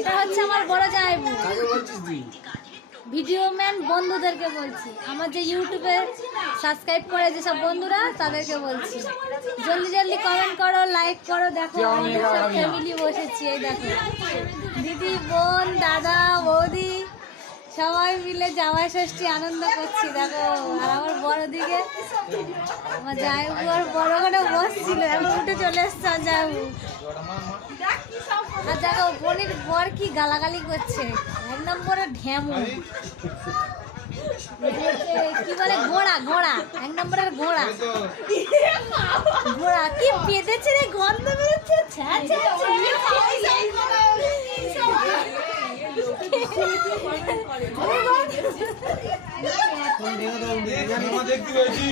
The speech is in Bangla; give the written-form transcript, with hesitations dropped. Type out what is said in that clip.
এটা হচ্ছে আমার বড় জামাইবু। ভিডিও ম্যান বন্ধুদেরকে বলছি, আমার যে ইউটিউবে সাবস্ক্রাইব করে যেসব বন্ধুরা তাদেরকে বলছি, জলদি জলদি কমেন্ট করো, লাইক করো। দেখো আমাদের সব ফ্যামিলি বসেছি, এই দেখো দিদি, বোন, দাদা, বৌদি সবাই মিলে জামাই ষষ্ঠী আনন্দ করছি। দেখো আর আমার বড় দিকে আমার জামাইবু আর বড় করে বসছিল, এখন উঠে চলে এসছে আমার জামাইবু। আর দেখো বোনের বর কি গালাগালি করছে, এক নম্বরে ঢ্যামু, কি বলে ঘোড়া, ঘোড়া, এক নম্বরের ঘোড়া, ঘোড়া কি পেতেছে রে, গন্ধ বেরোচ্ছে। দেখতে পেয়েছি